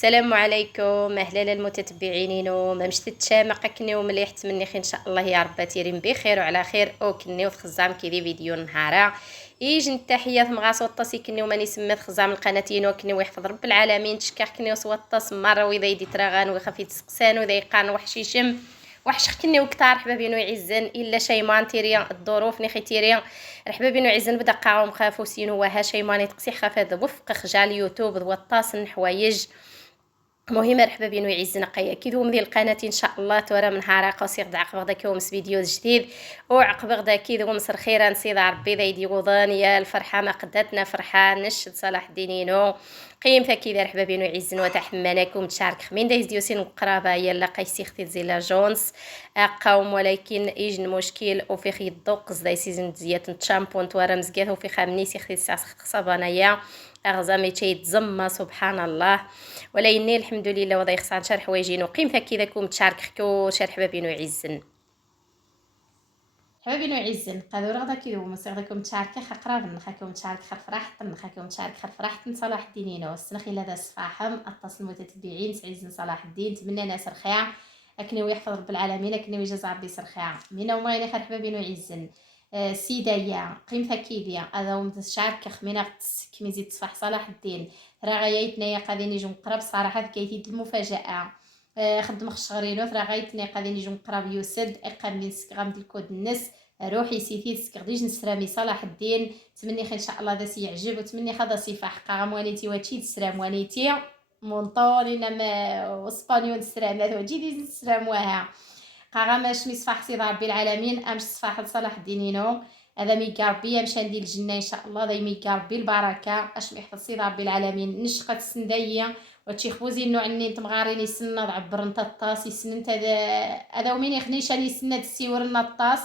السلام عليكم، اهلا المتتبعينينو ما مشتتشا كنيو مليح تمني خير ان شاء الله يا رب تيرين بخير وعلى خير او كنيو خزام كيدي فيديو نهارا يجن التحيات مغاس وطاسي كنيو ماني سمات خزام القناتينو كنيو يحفظ رب العالمين تشكاخ كنيو سوطاس مره واذا يدي تراغان وخفي تسقسان واذا يقان وحشيشم وحش كنيو كتار حبابينو يعزن الا شيمان تيريا الظروف نخي تيريا حبابينو يعزن بدقاو مخافو سينو وها شيماني تقسي خافاد وفق خجال يوتيوب وطاس حوايج مهم مرحبا بينو يعزنا قيا كيدوم ديال القناه ان شاء الله تورا من نهار قصير عقب غدا كيومس فيديو جديد وعقب غدا كيدوم سر خيرا نسيد ربي ذا يدي وضان يا الفرحه ما قدتنا فرحه نشد صلاح الدينينو قيم فكيدا مرحبا بينو يعزن وتحمناكم تشارك خمين دايز ديوسين قرابه يلا قيسي اختي زيلا جونز قوم ولكن يجن مشكل وفي خي الدوق زداي سيزن زيات تشامبون تورا مزكات وفي خامنيسي اختي ساس خصبانيا اغزامي تيتزما سبحان الله ولا يني الحمد لله وضا يخصان شرح ويجينو قيم فكذا كوم تشارك حكو شرح حبابينو يعزن حبابينو يعزن قادو رغدا كيدو مصيغدكم تشارك خقراب نخاكم تشارك خفرحت نخاكم تشارك خفرحت صلاح الدينينو السنخي لذا صفاحم اتصل متتبعين سعيزن صلاح الدين تمنى ناس رخيع اكني ويحفظ رب العالمين اكني ويجزع ربي سرخيع مينا ومغيني خير حبابينو يعزن سيدايا قيم فكيديا هذا ومتشارك خمينا كميزي تصفح صلاح الدين راه غايتنا قاعدين يجوا نقرب صراحه كيتيت المفاجاه خدم خشغرينو راه غايتنا قاعدين يجوا نقرب يوسد اقام من سكغام ديال الكود الناس روحي سيتي سكغديج نسرامي صلاح الدين تمني خير ان شاء الله ذا سيعجب وتمني خدا صفاح قام وليتي واتشي تسرام وليتي مونطولينا ما واسبانيول نسرام هذا جيدي نسرام وها قاغاماش مصفاح سيد ربي العالمين امش صفاح لصلاح الدينينو هذا ميكا ربي امشى ندير الجنه ان شاء الله ذا ميكا ربي البركه اش يحفظ سيد ربي العالمين نشقت السنديه وتشي خوزي نوع ني تمغاريني سنه عبر نتا الطاس يسن انت هذا ومين يخنيش اني سنه تسيور لنا الطاس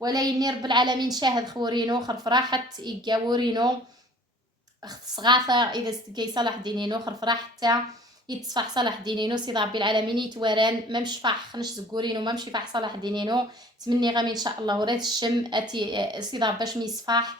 ولا يني رب العالمين شاهد خورينو خرف راحت يقاورينو اخت صغاثه اذا استقي صلاح دينينو خرف راحت يتصفح صلاح دينينو سيد ربي العالمين يتواران ما مشفح خنش زكورينو ما مشي فح صلاح دينينو تمني غامي ان شاء الله ورات الشم اتي سيد ربي باش ميصفح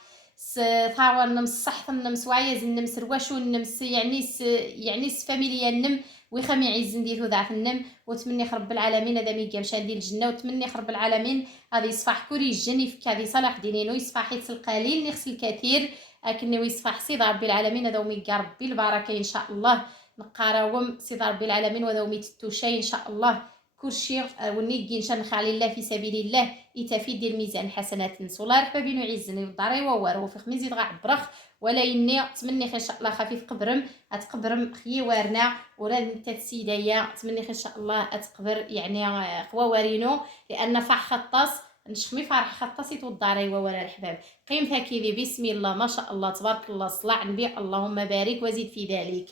ثاور نمس صح نمس وعيز نمس رواشو نمس يعني فاميليا نم ويخمي عز ندير ضعف النم وتمني خرب العالمين هذا ميجا مشى ندير الجنه وتمني خرب العالمين هذا يصفح كوري الجني في هذه صلاح دينينو يصفح يتس القليل نغسل الكثير لكن ويصفح سيد ربي العالمين هذا ميجا ربي البركه ان شاء الله نقراوم سيد ربي العالمين وذا ميتتو شي ان شاء الله كلشي ونيجي نشنخ على الله في سبيل الله يتفي دير ميزان حسنات نسو الله يرحب بينو يعزني وداري ووارو في خميس يدغى عبرخ ولا يني تمني خير ان شاء الله خفيف قبرم اتقبرم خي وارنا ولا انت تسيدايا تمني خير ان شاء الله اتقبر يعني خوا وارينو لان فح خطاس نشخمي فرح خطاسي توداري ولا الحباب قيمتها كيدي بسم الله ما شاء الله تبارك الله صلاح النبي اللهم بارك وزيد في ذلك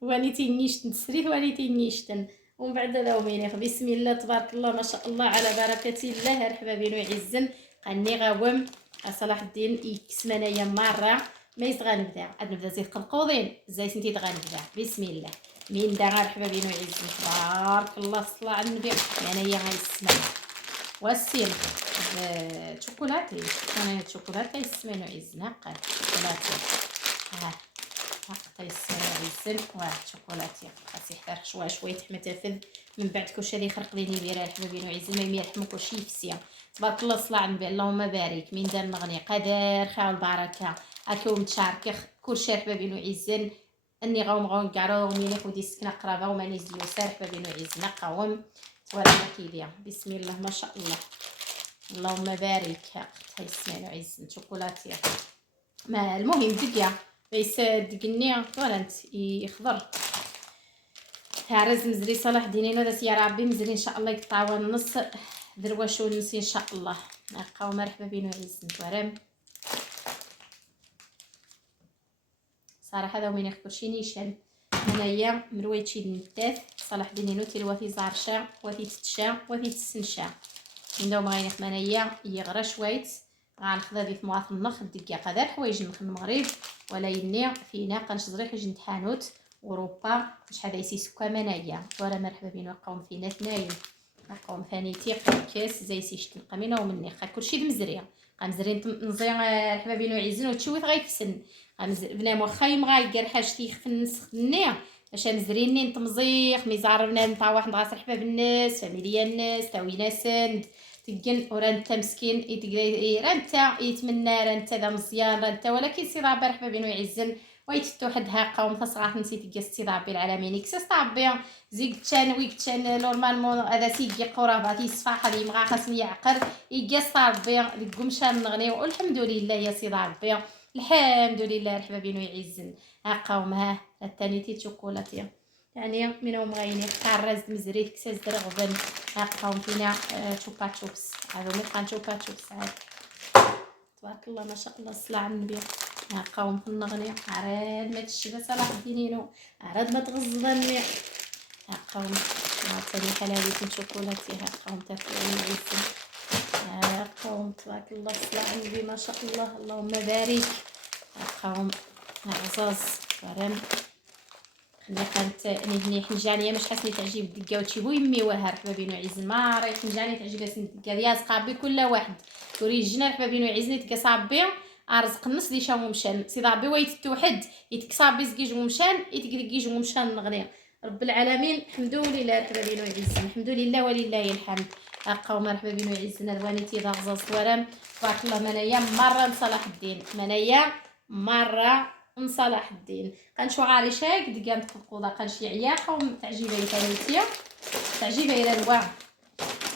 وانيتي نيشتن تسريت وانيتي نيشتن ومن بعد ذا بسم الله تبارك الله ما شاء الله على بركه الله رحبا بينو يعزن قني غاوم صلاح الدين يكسمنا يا مره ما يزغى نبدا عاد نبدا زيد قنقوضين زي سنتي تغا نبدا بسم الله مين دا رحبا بينو يعزن تبارك الله صلى على النبي انا هي غيسمع والسين شوكولاتي انا شوكولاتي يسمنو يعزن هكا شوكولاتي ها هاكا يسمى واحد شوكولاتي خاص يحترق شويه حتى تفذ من بعد كلشي اللي يخرق لي نبيرا الحبابين ويعزل ما يرحمو كلشي يفسيا تبارك الله صلى على النبي اللهم بارك من دار المغني قدر خير البركه هاكا متشارك كلشي الحبابين ويعزل اني غاوم كاعو ميني خدي السكنه قرابه وما نزلو سار الحبابين ويعزنا قاوم تورا كيديا بسم الله ما شاء الله اللهم بارك هاي السمين ويعزن شوكولاتي ما المهم دقيا بيس دقني ولانت يخضر هارز مزري صلاح دينينو داس يا ربي مزري ان شاء الله يقطعوا النص درواشو النص ان شاء الله نلقاو مرحبا بينو عز نتورم صراحه هذا وين يخكرشي نيشان هنايا مرويتشي النتاث صلاح دينينو تلواتي زارشا واتي تتشا واتي تسنشا عندهم غينخ منايا يغرى شويت غناخذ هذه ثماط النخ دقيقه قدر حوايج من المغرب ولا يني فينا قنشزري حاجه نتحانوت اوروبا مش هذا يسي سكا منايا ولا مرحبا بينا قوم فينا اثنين نقوم ثانيتي كاس زي سيشت نقمينا ومني كلشي دمزريه غنزري نزي الحبابين ويعزن وتشويت غيفسن بنام واخا يوم غايقر حاجتي يخفنس خدني باش مزريني نتمزيخ ميزار بنادم تاع واحد غاسر حباب الناس فاميليا الناس تاوينا سند تجن ورانتا مسكين رانتا يتمنى رانتا ذا مزيان رانتا ولكن سي رابي حبابين ويعزن ويتتوحد هاقا ومتصغات نسيت كاستي رابي العالمين كسس طابي زيكتشان ويكتشان نورمالمون هذا سيجي قرابه يصفح هذه مغا خاصني يعقر يقاس ربي القمشان نغنيو والحمد لله يا سيدي ربي الحمد لله الحبابين ويعزن هاقا ومها الثاني تي شوكولاتي يعني منهم غايني كارز مزريت كساز درغبن هاقا فينا شوبا تشوبس هذو مي شوبا تشوبس عاد تبارك الله ما شاء الله الصلاة على النبي هاقا نغني عراد ما تشبه صلاح الدينينو عراد ما تغزلني هاقا ثاني حلاوه شوكولاتي هاقا تاكلوا ويعزن هاقا تبارك الله الصلاة على النبي ما شاء الله اللهم بارك هاقا عزاز فرم خلي كانت نهني حنجانيه مش حاسني تعجب الدقه وتشيبو يمي وهر حبابين ويعزن ما راهي حنجاني تعجب الدقه ديال صحابي كل واحد وريجنا حبابين ويعزني تلقى صابي ارزق النص لي شامو مشان سي ربي ويتوحد يتكصابي زكيج ومشان يتقلقيج ومشان نغني رب العالمين الحمد لله حبابين ويعزن الحمد لله ولله الحمد هاقا مرحبا بين ويعزنا الوانيتي ذا غزاز ورم تبارك الله منايا مره صلاح الدين منايا مره صلاح الدين كنشو غاري شاك دقام تفقوضه كنشي عياقه وتعجيبه ثانيتيا تعجيبه الى الواع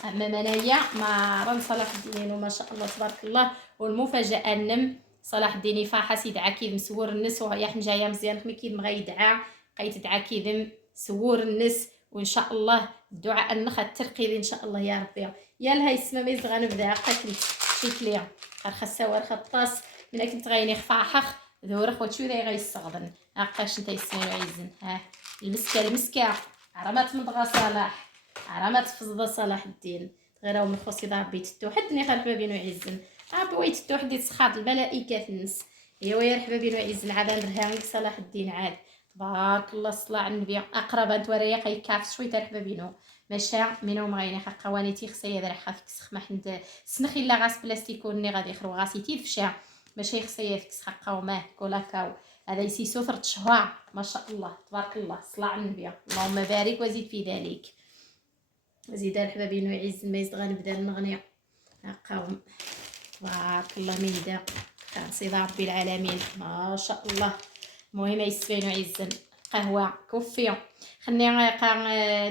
اما منايا ما صلاح الدين وما شاء الله تبارك الله والمفاجاه النم صلاح الدين فاحس يدعى كيد مسور الناس وهي حنجايه مزيان خمي كيد مغيدعى قيتدعى كيد سور الناس وان شاء الله الدعاء النخ الترقيد ان شاء الله يا ربي يا لها يسمى ميز غنبدا قتلت شيت ليها خاصها ورخ الطاس من كنت غيني خفاحخ ذور خوت شو ذي غيصغدن هاقاش نتا يسمعوا عايزين ها المسكه عرمات مضغه صلاح عرمات فزده صلاح الدين غير من خصي ضرب بيت التوحد ني خالف بينو يعزن بويت التوحد يتسخاط الملائكه في النص ايوا يا حبابي ويعزن عاد نرهاوي صلاح الدين عاد تبارك الله الصلاة على النبي اقرب انت وريا قيكاف شويه تاع حبابينو ماشا منهم غاينه حق قوانيتي خصيا دار خافك سخ ما حند سنخي لا غاس بلاستيكوني غادي يخرو غاسيتي فشا ماشي خصيا فيك سخ قوماه كولاكاو هذا يسيسو 3 شهور ما شاء الله تبارك الله الصلاة على النبي اللهم بارك وزيد في ذلك زيد الحبابين ويعز ما يزد غنبدا نغني هاقاهم تبارك الله من دا سيدي ربي العالمين ما شاء الله المهم يسفين ويعزن قهوه كوفي خلني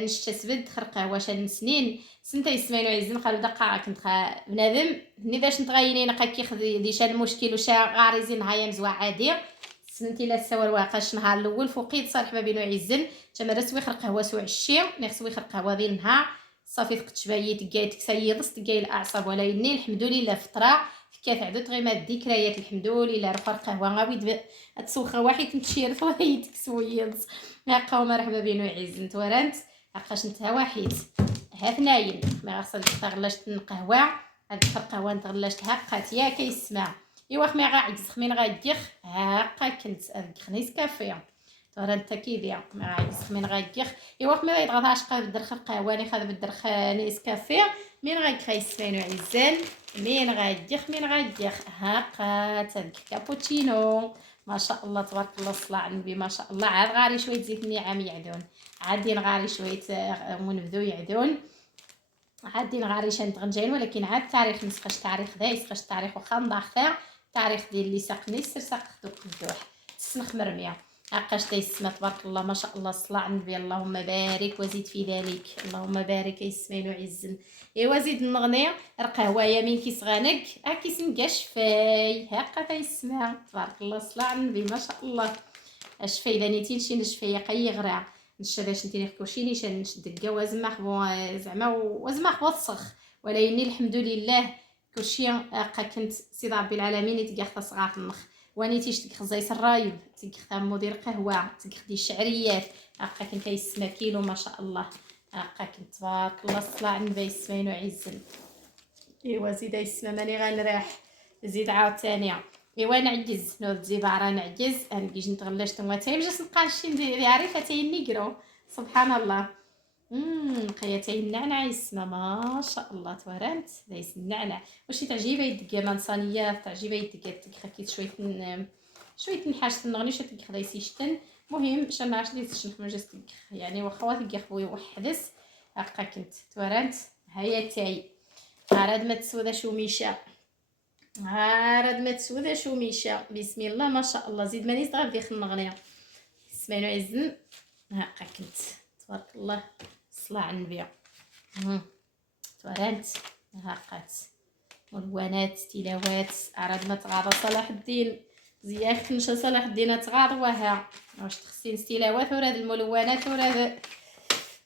نشتسبد خر قهوه شان سنين سنتا يسمعوا يعزن قالوا دقه كنت بنادم ني باش نتغيني نقا كيخدي دي شان مشكل وشا غارزين هايا مزوا عادي سنتي لا سوا الواقاش نهار الاول فوقيت صالح ما بينو يعزن تما رسوي خر قهوه سو عشي نخسوي خر قهوه ذي النهار صافي تقت شبايت كايت كسيدس تكاي الاعصاب ولا يني الحمد لله فطره كيف عدت غير ما الذكريات الحمد لله رفر قهوه غاوي تسوخه واحد تمشي فويت كسويد هاكا مرحبا بينو يعزن تورنت هاكاش نتا واحد هاث نايم ما غسل تغلاش القهوه هاد القهوه تغلاش هاقات يا كيسمع ايوا خمي غاعكز خمين غاديخ هاقا كنت خنيس كافي تورنت كيديا ما غاعكز خمين غاديخ ايوا خمي غيضغطاش بدرخ القهوه خاد بدرخ نيس كافي من غايخيس فينو عزان من غاديخ هاقا تاك كابوتشينو ما شاء الله تبارك الله الصلاة على النبي ما شاء الله عاد غاري شويه زيت النعام يعدون عادين غاري شويه ونبداو يعدون عادين غاري شان تغنجين ولكن عاد تاريخ نسخش تاريخ ذا يسخش تاريخ وخا نضاخا تاريخ ديال اللي ساقني سر ساق دوك الدوح تسنخ مرميه هاكاش تيسمى تبارك الله ما شاء الله الصلاة على النبي اللهم بارك وزيد في ذلك اللهم بارك يسمينو عزن ايوا زيد نغني القهوه يمين كيصغانك كيسنقاش فاي هاكا تيسمى تبارك الله الصلاة على النبي ما شاء الله اشفاي دانيتي نشي نشفاي قيغرا نشداش نتي نكوشيني شان نشدقا وازمخ زعما وازمخ وصخ ولكن الحمد لله كلشي كنت سيدي ربي العالمين يتقى صغار النخ وانيتيش تيخ زي الرايب تيخ مدير قهوه تيخ دي الشعريات هاكا كنت يسمى كيلو ما شاء الله هاكا كنت تبارك الله الصلاة على النبي يسمينو عزن ايوا زيد يسمى ماني غنريح زيد عاوتاني ايوا نعجز نوض زيباره نعجز نجي نتغلاش طماطم جالس نبقى نشي ندير عارفه تاينيكرو سبحان الله قياتي النعناع يسمى ما شاء الله تورنت دايس النعناع واش تعجيبه يدك منصانيه تعجيبه يدك خكيت شويه نحاش تنغني شتك خدايسي شتن مهم باش ما عرفتش ليش نحمل جستك يعني واخواتك خويا وحدث هكا كنت تورنت هيا تاي عراد ما تسودا شو ميشا عراد ما تسودا شو ميشا بسم الله ما شاء الله زيد ماني صغار ديال النغنيه سمعوا عزن هكا كنت تبارك الله الصلاة على النبي تورنت هاقات ملونات تلاوات عراد ما تغاضى صلاح الدين زياك خنشة صلاح الدين تغاض وها واش تخصين تلاوات ورا هاد الملونات ورا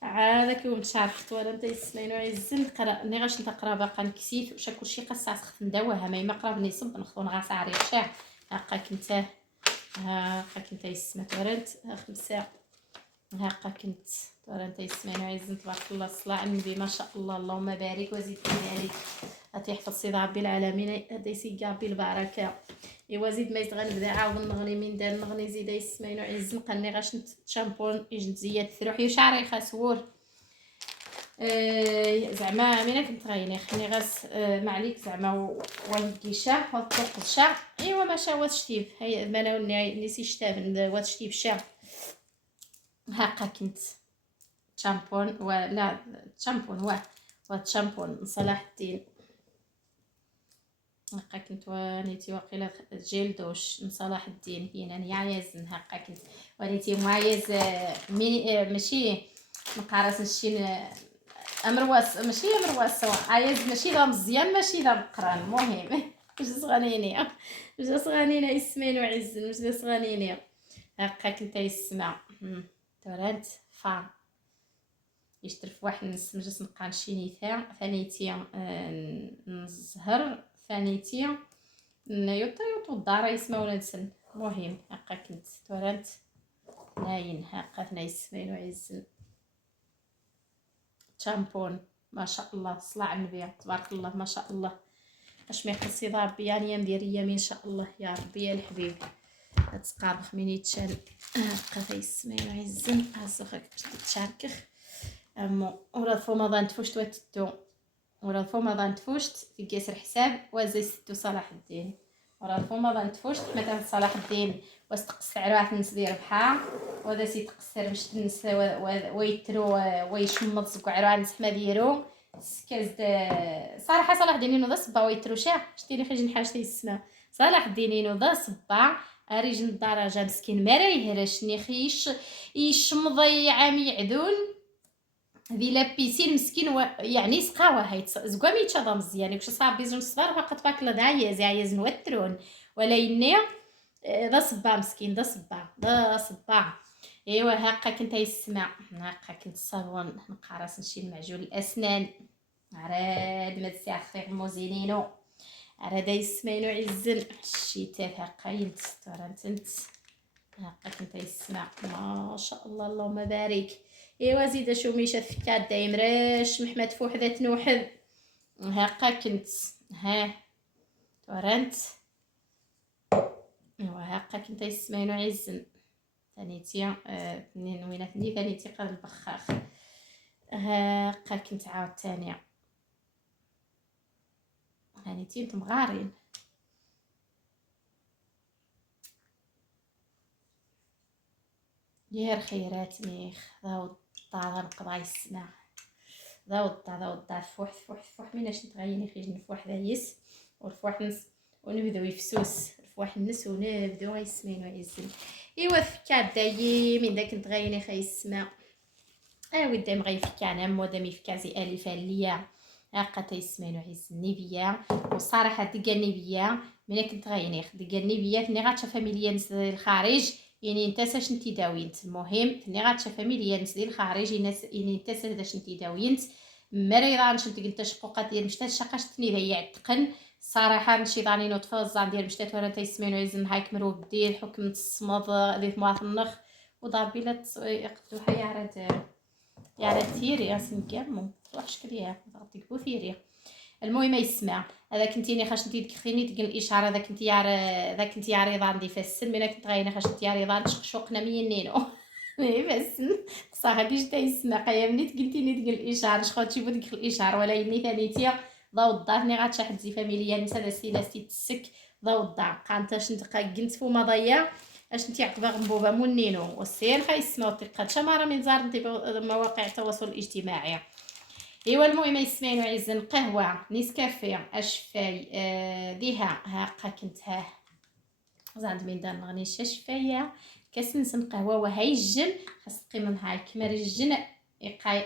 عادك يوم تعرفت ولا انت يسمعينو عزن نقرا ني غاش نقرا باقا نكسيت واش كلشي قص عسخ نداوها ما قراب نصب نخدو نغاس عريق شاه هاكا كنت هاكا كنت يسمع تورنت خمسة هاكا كنت تورنت يسمعينو عزن تبارك الله الصلاة على النبي ما شاء الله اللهم بارك وزيد عليك هاتي يحفظ سيد ربي العالمين هادي سي ربي البركه ايوا زيد ما غنبدا عاود نغني من دار نغني زيد يسمعينو عزن قالني غاش شامبون يجن زياد ثروح يشعري خاسور زعما ملي كنت غايني خني غاس ما عليك زعما والكيشا والطوق الشعر ايوا ما شاوات شتيب هي انا نسي شتاب وات شتيب الشعر هاكا كنت شامبون ولا شامبون وات شامبون صلاح الدين هاكا كنت ونيتي واقيلا جيل دوش من صلاح الدين هنا نعايز هاكا كنت ونيتي معايز ماشي مقارس نشي امرواس ماشي امرواس عايز ماشي لا مزيان ماشي لا بقران المهم واش صغانينه يسمعوا عز واش صغانينه هاكا كنت يسمع تورنت فا يشترف واحد نص مجلس نبقى نشي نيثا ثانيتي نزهر ثانيتي يوطو الدار يسمعوا نسن مهم هاكا كنت تورنت ناين هاكا ثنا يسمعوا عز شامبون ما شاء الله صلاة على النبي تبارك الله ما شاء الله اش ما يخص ربي يعني يمدير ان شاء الله يا ربي يا الحبيب تسقابخ من يتشال هاكا يسمعوا عزن هازوخك تشاركخ اما ورا فمضان تفوشت وتتو ورا فمضان تفوشت تقيس الحساب وزي ستو صلاح الدين ورا فمضان تفوشت مثلا صلاح الدين واستقص عروات نس ديال بحا وهذا سي تقصر باش تنس ويترو ويشمط زكو عروات نس حما ديرو سكاز صراحه صلاح الدين نوض صبا ويترو شاه شتي لي خرج حاجه يسمى صلاح الدين نوض صبا اريج الدرجه مسكين ما رايهرش نيخيش يشمض عام يعدون ذي لابيسين مسكين يعني سقاوه هاي زقامي تشاضا مزيان واش صعب بيزن صغار فقط باكله عايز نوترون ولا يني ذا صبا مسكين ذا صبا ايوا هاكا كنت يسمع هاكا كنت الصابون نقارس نشي المعجون الاسنان عراد ما تساخر موزينينو عراد يسمعينو عزل الشتاء هاكا ينت تورنت هاكا كنت يسمع ما شاء الله اللهم بارك ايوا زيد شو ميشا فكات دايم راش محمد فوحدة تنوحد هاكا كنت ها تورنت ايوا هاكا كنت يسمعينو عزن ثانيتي وين ثانيتي قال البخاخ هاكا كنت عاود ثانيه ثانيتي نتوما غارين يا خيرات ميخ ذا طاغ نقضى يسمع ذا وضع فوح مناش نتغيني خيج نفوح ذايس ورفوح نس ونبداو يفسوس رفوح النس ونبداو غيسمين ويزن ايوا فكات دايي من داك نتغيني خيسمع ودام غيفكا انا مودام يفكا زي الف ليا هاكا تيسمين ويزن نيبيا وصراحه ديك النيبيا ملي كنت غيني ديك النيبيا فني غاتشافا مليان الخارج يعني انت ساش نتي داوينت المهم فني غاتشافا مليان ديال الخارج يعني انت ساش نتي داوينت مريضه نشنت قلت شقوقه ديال مشتات شقاشتني هي يعتقن صراحه نشي ضاني نوتفوز ديال مشتات ولا تيسمينو يزن هايك مروب ديال حكم الصمد ديال مواطنخ وضابي لا يقدو حيا عرات تيري اسم كامو واش كريا ضغطي بوثيري المهم يسمع هذا كنتيني خاش نتي دخليني تقول الاشاره هذا كنتي ذاك كنتي عريضه عندي في السن ملي كنت غاينه خاش نتي عريضه نشقشقنا مينينو مي بس صح كيش تيسمع قيا منيت قلتيني ديك الاشهار شكون تجيبو ديك الاشهار ولا يني ثانيتيا ضو الدار ني غاتشاحد زي فاميليا نسا لاستي تسك ضو الدار قانتا شنت قنت فما ضيا اش نتي عقبه غنبوبه مونينو والسير خايسمعوا الثقه شماره من زار مواقع التواصل الاجتماعي. ايوا المهم يسمعوا عزن قهوه نيسكافيه اشفاي ديها هاقا كنت زعما من دار نغني شفايه كاس نسن قهوه وهيجن خاص تقيم هاي كما رجن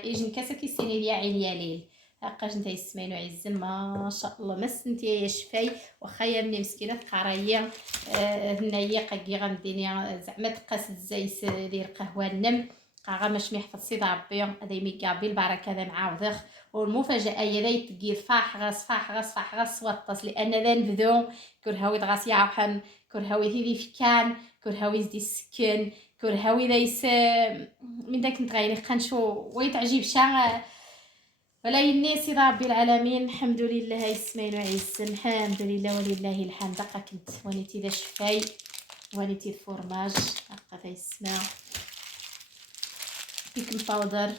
يجن كاسه كيسيني ليا عين يا ليل هاكاش نتا يسمعوا عزن ما شاء الله ما سنتي يا شفاي واخا يا مني مسكينه قرايه هنايا قاكي غنديني زعما تقاس الزيت ديال قهوه النم قاغا ماش محفظ سيدي ربي هذا ميكابي البركه هذا معاوضخ والمفاجاه هي ذا تقير فاح غاس وطاس لان ذا نبدو كرهاوي غاس يعحن كرهاوي هذي فكان كرهاوي زدي السكن كرهاوي دايس من داك نتغير خنشو ويتعجب شا ولا يني سيدي ربي العالمين الحمد لله يسمعين ويعز الحمد لله ولله الحمد دقا كنت ونيتي ذا شفاي ونيتي الفورماج هكا يسمع بيكنج باودر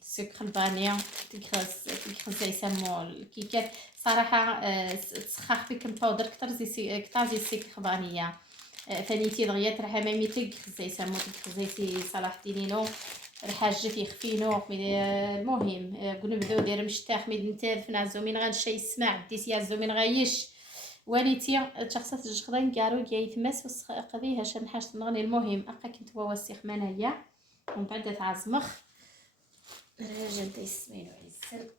سكر الفانيا تيخز يسمو الكيكات صراحه تسخخ بيكنج باودر كتر زي سكر فانيا ثانيتي دغيا ترحى ميمي تيخز يسمو تيخز صلاح دينينو الحاجه تيخفينو المهم قلنا نبداو داير مشتاخ ميد نتاف نعزو من غنشي يسمع ديس يازو من غايش ونيتي شخصات الجخدين قالوا جاي تمس وسقضيها شن حاجه نغني المهم اقا كنت ووسخ منايا ومن بعد تعزمخ راجل تيسمين وعزل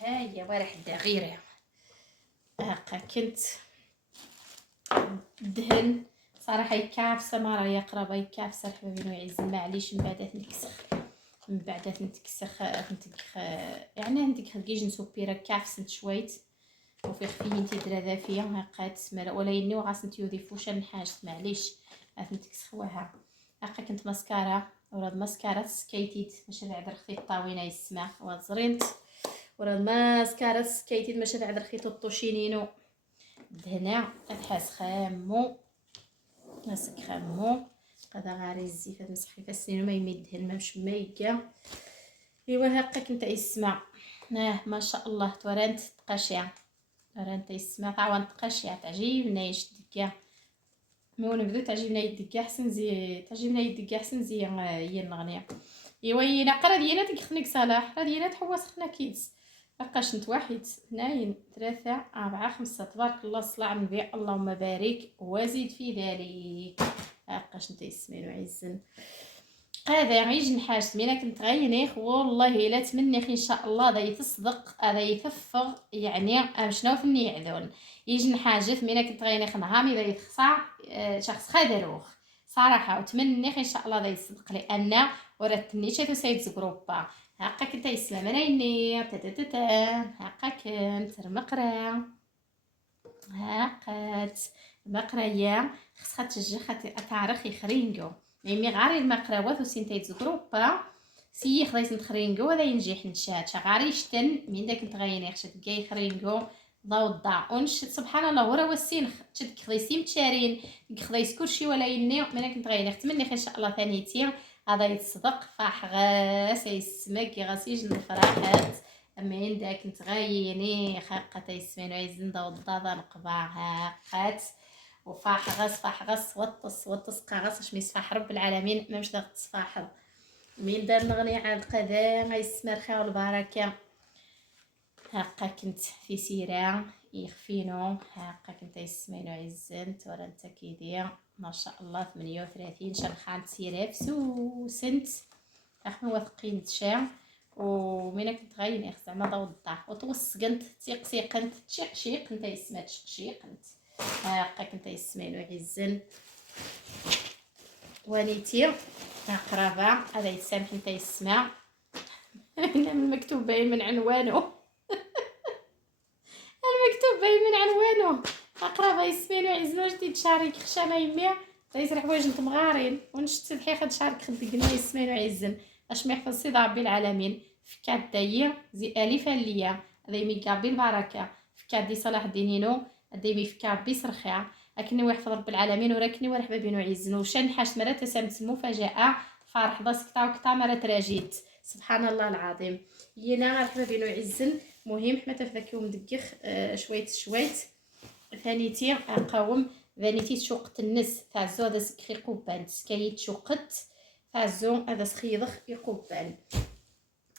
هاهي واحدة غيرها هاكا كنت دهن صراحة يكافسة مرة يقرب يكافسة حبابين ويعزل معليش من بعد نتكسخ يعني عندك خلقيج نسوبيرا كافسنت شويت وفي خفين تدرا ذا فيها هاكا تسمر ولا يني وغاس نتيوذي فوشا حاجة معليش نتكسخ وها هاكا كنت ماسكارا وراد ماسكارا سكيتيد ماشي بعد رخيت الطاوينه يسمع وزرينت وراد ماسكارا سكيتيد ماشي بعد رخيت الطوشينينو دهنا الحاس خامو ماسك خامو هذا غاري الزيت مسحي فاسينو ما يمدهن ما مش ميكا ايوا هكا كنت يسمع ما شاء الله تورانت تقاشيع تورانت يسمع طاوان تقاشيع تعجبني يشدكا مو نبدو تعجبنا يدك احسن زي تعجبنا يدك احسن زي هي النغنيه ايوا ينا قرا ديالنا تخنك صلاح راه ديالنا تحواس خنا كيدز بقاش نت واحد اثنين ثلاثة أربعة خمسة تبارك الله صلى على النبي اللهم بارك وزيد في ذلك بقاش نت يسمين وعزن هذا غيج نحاس مينا كنت غينيخ والله الا تمنيخ ان شاء الله ذا يتصدق هذا يتفغ يعني شنو فني يعذون يجي حاجه مينا كنت غينيخ نهامي ذا يتخصع شخص خادروخ صراحه وتمنيخ ان شاء الله ذا يصدق لان ورتني شاتو سيد جروبا هكا كنت يسلم انا اني هكا كنت المقرا هاقات المقرايه خصها تجي تعرخ يخرينجو ميمي غاري المقراوات وسينتيت جروبا سي خلاص نتخرينجو ولا ينجح نشات غاري يشتن من داك نتغيني خشت جاي خرينجو ضاو ونش سبحان الله ورا وسين تشد خلاص يمتشارين خلاص كلشي ولا يني منك نتغيني نتمنى ان شاء الله ثانيتي هذا يتصدق فاح غاس يسمك غاسيج الفراحات من داك نتغيني خاقه تيسمين عايزين ضاو الضاضه نقبعها قات وفاح غاس وطس قاغاس اش ميصفاح رب العالمين ما مش داغ تصفاحل مين دار نغني عاد قدا يسمر خير والبركه هاكا كنت في سيره يخفينو هاكا كنت يسمينو عزنت ولا انت كيديا ما شاء الله 38 شنخان سيره سنت احنا واثقين تشا ومين كنت غايني زعما ضوضع وتوسقنت تيقسيقنت تشيق انت يسمات شيقنت هاكا كنت يسمينو عزن وليتي قرابه هذا يسامح انت يسمع هنا المكتوب باين من عنوانه المكتوب باين من عنوانه قرابه يسمينو عزن جديد شارك خشامه يميع تيسرح واش نتم غارين ونشت الحقيقه شارك خدقنا يسمينو عزن اش ما يحفظ سيدي ربي العالمين فكات داير زي الف ليا هذا يمي كابي البركه فكات دي صلاح دينينو هذا يمي فكات بيسرخيا اكني ويحفظ رب العالمين وراكني ورحبه بينو عيزن وشان حاش مرة تسمت المفاجاه فرح ضسكتا وكتا مرة تراجيت سبحان الله العظيم. ينا رحبه بينو عيزن مهم حما تفذاك مدقخ شويت ثانيتي اقاوم ذانيتي تشوقت النس تعزو هذا سكري قبان سكايت شوقت تعزو هذا سخيضخ يقبان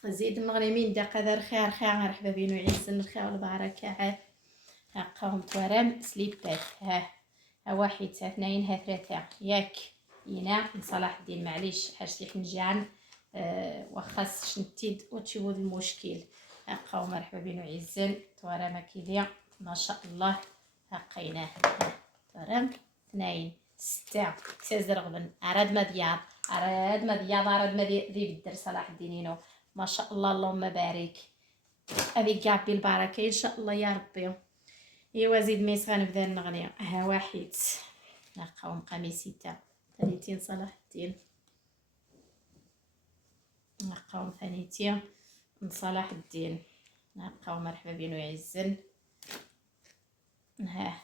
زيد المغرمين داق هذا رخيا مرحبا بينو عيزن الخير والبركه. ها قاوم توارم سليبات ها واحد ها اثنين ها ثلاثة ياك ينا صلاح الدين معليش حاجتي حنجان وخاص شنتيد وتشوفوا المشكل. ها قاوم مرحبا بينو عيزن توارم كيديا ما شاء الله هقيناه تمام 2 6 كساز رغبن اراد مديار اراد ما ذي بدر صلاح الدينينو ما شاء الله اللهم بارك هذه كاع بالبركه ان شاء الله يا ربي. ايوا زيد ميس غنبدا نغني ها واحد نقاوم قميصيتا 30 صلاح الدين نقاوم ثانيتي صلاح الدين نقاوم مرحبا بينو يعزن ها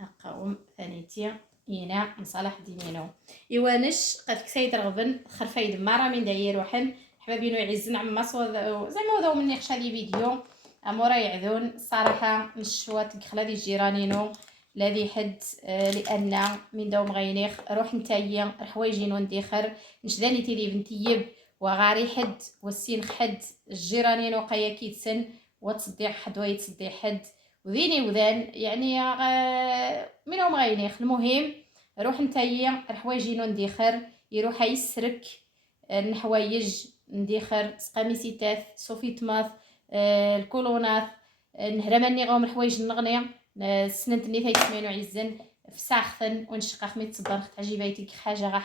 نقاوم ثانيتي هنا صلاح الدين ايوا نش قد كسيد رغبن خرفايد مره من داير روحن حبابينو يعزن عما صوض زي ما وضعوا مني خشالي فيديو امورا يعذون الصراحه نشوات دخله دي جيرانينو الذي حد لان من دوم غينيخ روح نتايا حوايجينو نديخر نشداني تيدي بنتيب وغاري حد والسين حد الجيرانينو قيا كيتسن وتصديق حد ويتصديق حد وذيني وذان يعني منهم غينيخ. المهم روح نتايا حوايجينو نديخر يروح يسرك الحوايج نديخر قميصيتات صوفيتماث الكولونات نهرمني غوم الحوايج نغني سننتني تيسمينو عزن في ساخن ونشقا خميت تصبر تعجبيتك حاجه غا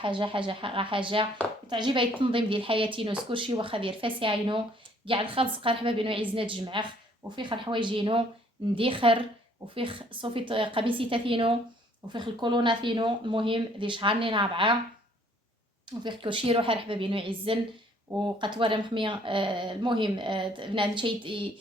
حاجه تعجبي التنظيم ديال حياتي نوس كلشي واخا دير فاسعينو كاع الخلص قرحبه بينو عزنا تجمعخ وفي خر حوايجينو نديخر وفي صوفي قميصيتاتينو وفي الكولوناتينو. المهم ذي شهرني نابعه وفي كلشي روح رحبه بينو عزن وقتوالة مخمية. المهم بنادم شي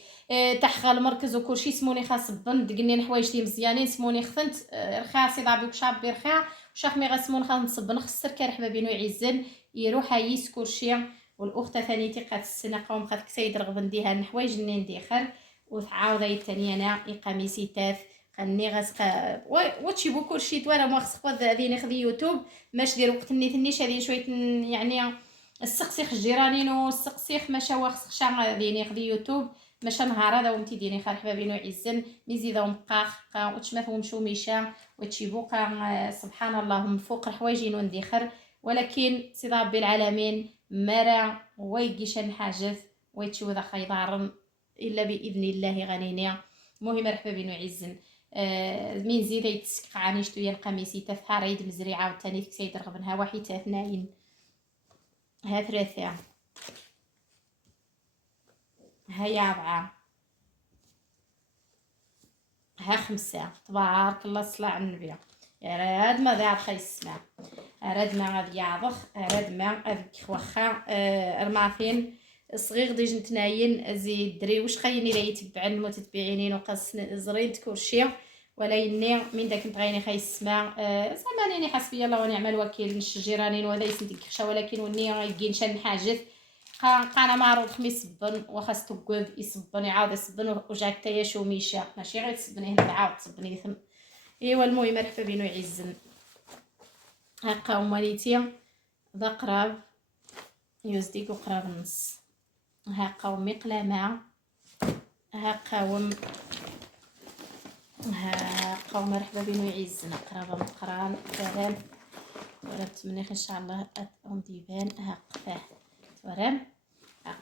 تحغى المركز وكلشي سموني خاص بن دقني الحوايجتي مزيانين سموني خفنت رخا سي ضابي وشاب برخا وشاخ مي غسمون خاص نصبن خسر كرحبه بينو يعزن يروح يس كلشي. والاخت ثانيتي قات السنه قوم قات كسيد رغبن ديها الحوايج نين ديخر وتعاود الثانيه انا قميصيتات خني غاسقه واتشي بو كلشي توارا ما خصك هذه نخدي يوتيوب ماش دير وقت نيت هذه شويه يعني السقسيخ الجيرانين والسقسيخ ماشا واخص شا ديني خدي يوتيوب ماشا نهار هذا ومتي ديني خال حبابينو يعزن ميزيدهم قاخ وتشمثهم شوميشا وتشيبوقا سبحان الله من فوق الحوايجين ونديخر ولكن سي ربي العالمين مرا ويجيشن حاجث ويتشو ذا خيضارن الا باذن الله غنينيا. المهم مرحبا بينو يعزن من زيد يتسك عنيشتو يا القميصي تفها ريد مزريعه والثاني تكسيد رغبنها واحد 2 ها 3 ها 4 ها 5 تبارك الله صلى على النبي. راد ما ذا خيسمع راد ما غادي يعضخ راد ما اذك واخا ارماثين صغير ديج نتناين زيد دري واش خايني لا يتبع المتتبعين وقص زرين كلشي ولا يني من داك نتغيني خيسمع زمانيني حسبي الله ونعم الوكيل نش جيرانين وهذا يسندك خشا ولكن وني يجي نشان حاجه قانا معروض خميس صبن وخاص تقود يصبن يعاود يصبن وجاك تايا شوميشه ماشي غير تصبني هنا عاود تصبني ثم. ايوا المهم مرحبا بينو يعزن هاكا وماليتي ذا قراب يوزديك وقراب النص هاكا ومقلامه هاكا هاكا مرحبا بينو يعزن قرابه مقران فرام ولا تمنيخ ان شاء الله ام ديبان هاقفاه تورم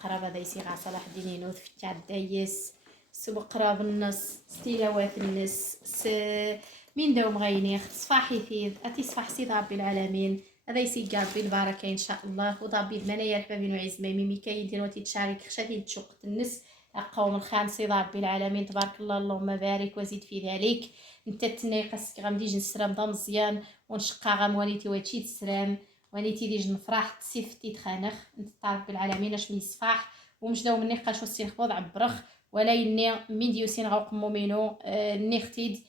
قراب هذا يسيغ صلاح الدين ينوث في تاع الدايس سو قراب النص ستيلاوات النص من دوم غينيخ صفاحي ثيذ اتي صفاح سي ربي العالمين هذا يسيقار بالبركه ان شاء الله وضابي منايا رحبا بينو عز ميمي كاين دير وتي تشارك خشاتي تشق النس قوم الخان سي ربي العالمين تبارك الله اللهم بارك وزيد في ذلك انت تنيقسك غنديج نسرام ضم مزيان ونشقا غمواليتي واتشي تسرام ونيتي ديج نفرح تسيفتي تخانخ انت رب العالمين اش من صفاح ومش داو مني قاش وسين خبوض عبرخ ولا يني من ديوسين غوق مومينو نيختيد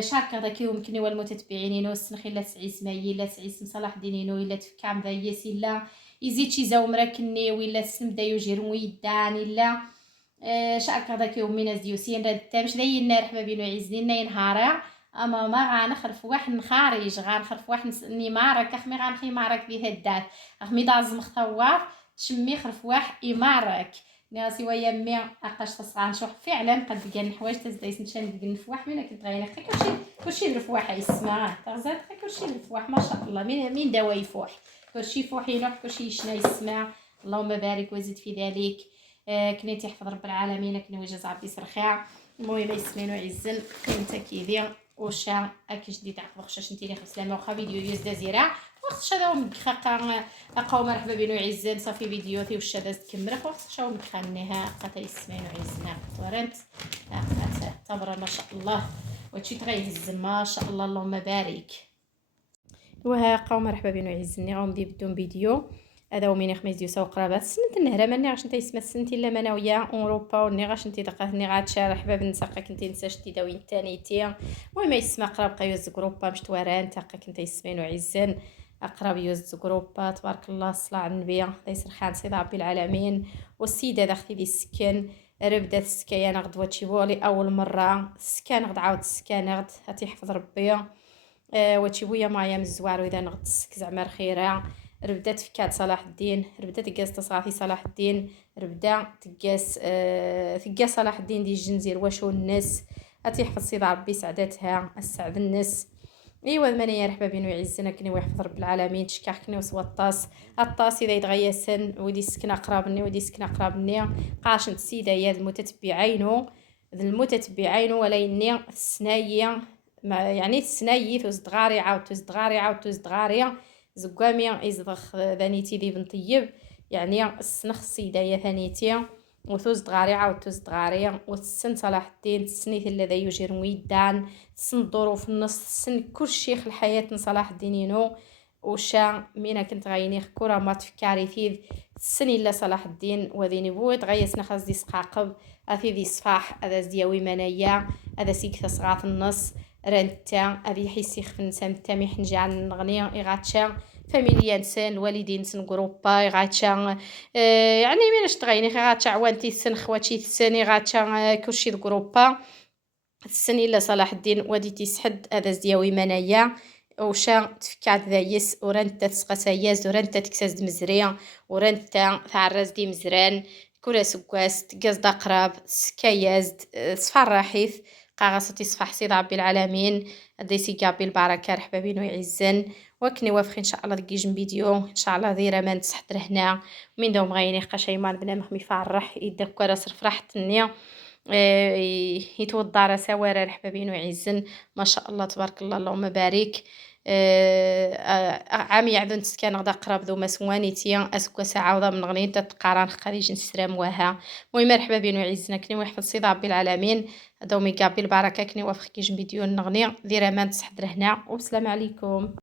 شارك هذا كيمكن والمتتبعين السنخي لا تعيس ماي لا تعيس صلاح الدين ولا تفكع مبيس الا يزيد شي زاو مراكني ولا سمدا يجير ويدان الا شارك هذا كيوم من ديوسين راه تامش داينا رحبه بينو يعزني نهارا اما ما غنخرف واحد خارج غنخرف واحد نيمارك اخمي غنخي مارك بيه الدات اخمي داز مختوار تشمي خرف واحد يمارك ناسي ويا مي اقاش تصغى نشوف فعلا قد كان الحوايج تزدايس نشان نفواح من كنت غاينه كلشي نفواح يسمع تغزات كلشي نفواح ما شاء الله مين دوا يفوح كلشي فوح ينوح كلشي يشنا يسمع اللهم بارك وزد في ذلك. كنيتي يحفظ رب العالمين كني وجز عبدي سرخاع المهم يسمين ويعزن كنت كيدي وشا اكيش دي تعرف خشاش نتي لي خسلامه واخا فيديو يزدا زيرا وخص هذا مكخاقا اقاو مرحبا بينو يعزن صافي فيديوتي وش داز تكمل وخص شاو مكخانيها قتا يسمين ويعزنا طورنت قتا تبر ما شاء الله وتشي تغيهز ما شاء الله اللهم بارك. وها قاو مرحبا بينو يعزني غاو نبدي بدون فيديو هذا هو ميني خميس ديوسا وقرابات سنت النهره ماني غاش نتا يسمى السنتي الا مناويه اوروبا وني غاش نتي دقاتني غاتشارح باب نساقا كنتي نساش تي داوين تانيتي المهم يسمى قراب قيوز جروبا مشتواران تاقا كنتي يسمينو عزن اقرب يوز جروبا تبارك الله الصلاه على النبي يسر خان سيد ربي العالمين والسيده داختي دي السكن ربدات السكايانه غدوه تشيبولي اول مره السكان غد عاود السكان غد هاتي يحفظ ربي وتشيبويا معايا من الزوار واذا نغد السك زعما الخيره ربدات فكات صلاح الدين ربدات تقاس تصافي صلاح الدين ربدا تقاس ثقا صلاح الدين دي الجنزير واشو الناس هاتي يحفظ سيد ربي سعداتها السعد الناس ايوا المنيه رحبه بينو يعزنا كني ويحفظ رب العالمين تشكاح كني وسوا الطاس اذا يتغيا سن ودي سكنه قرابني ودي سكنه قرابني قاش السيده يا المتتبعين ولا يني السنايه يعني السنايه توزدغاري عاود توزدغاري عاود توزدغاري زقامي يزدخ ذانيتي دي بن طيب يعني السنخ السيدايا ثانيتي وثوز دغاري عاود توز دغاري وتسن صلاح الدين تسنيت الذي يجير ويدان تسن الظروف في النص تسن كل شيخ الحياة صلاح الدينينو وشا مينا كنت غاينيخ كورا ما تفكاري ثيذ تسن إلا صلاح الدين وذيني بويت غايسنا خاص دي سقاقب أثي دي صفاح هذا زدياوي منايا هذا سيكث صغار في النص رانتا هذه حيسي خفن سامتا حنجي عن نغني إغاتشا فاميليا نسان الوالدين نسن جروبا إغاتشا يعني ميناش تغيني إغاتشا عوانتي سن خواتي سن إغاتشا كلشي جروبا السن إلا صلاح الدين وديتي سحد هذا زدياوي منايا وشا تفكات ذايس ورانتا تسقساياز ورانتا تكساز دمزريا ورانتا تعرز دي مزران كورا سكواس تقاز دقراب سكاياز صفار راحيث قاغصتي صفح سيد ربي العالمين ديسي قابي البركه رحبا بينو يعزن وكني وافخ ان شاء الله دقيج فيديو ان شاء الله ذيره ما نتسحضر هنا من دوم غايني قشيمان بلا مخمي فارح يدك راه صرف راحتني يتوضى راه سواره رحبا بينو يعزن ما شاء الله تبارك الله اللهم بارك عامي عذن تسكان غدا قراب ذو مسوانيتي اسكو ساعه وضا من غنين تتقارن خارج نسرام وها المهم مرحبا بينو يعزنا كني ويحفظ سيد ربي العالمين هذا ميقابي البركه كني وافخ كيج فيديو نغني ذي راه ما نتسحضر هنا والسلام عليكم.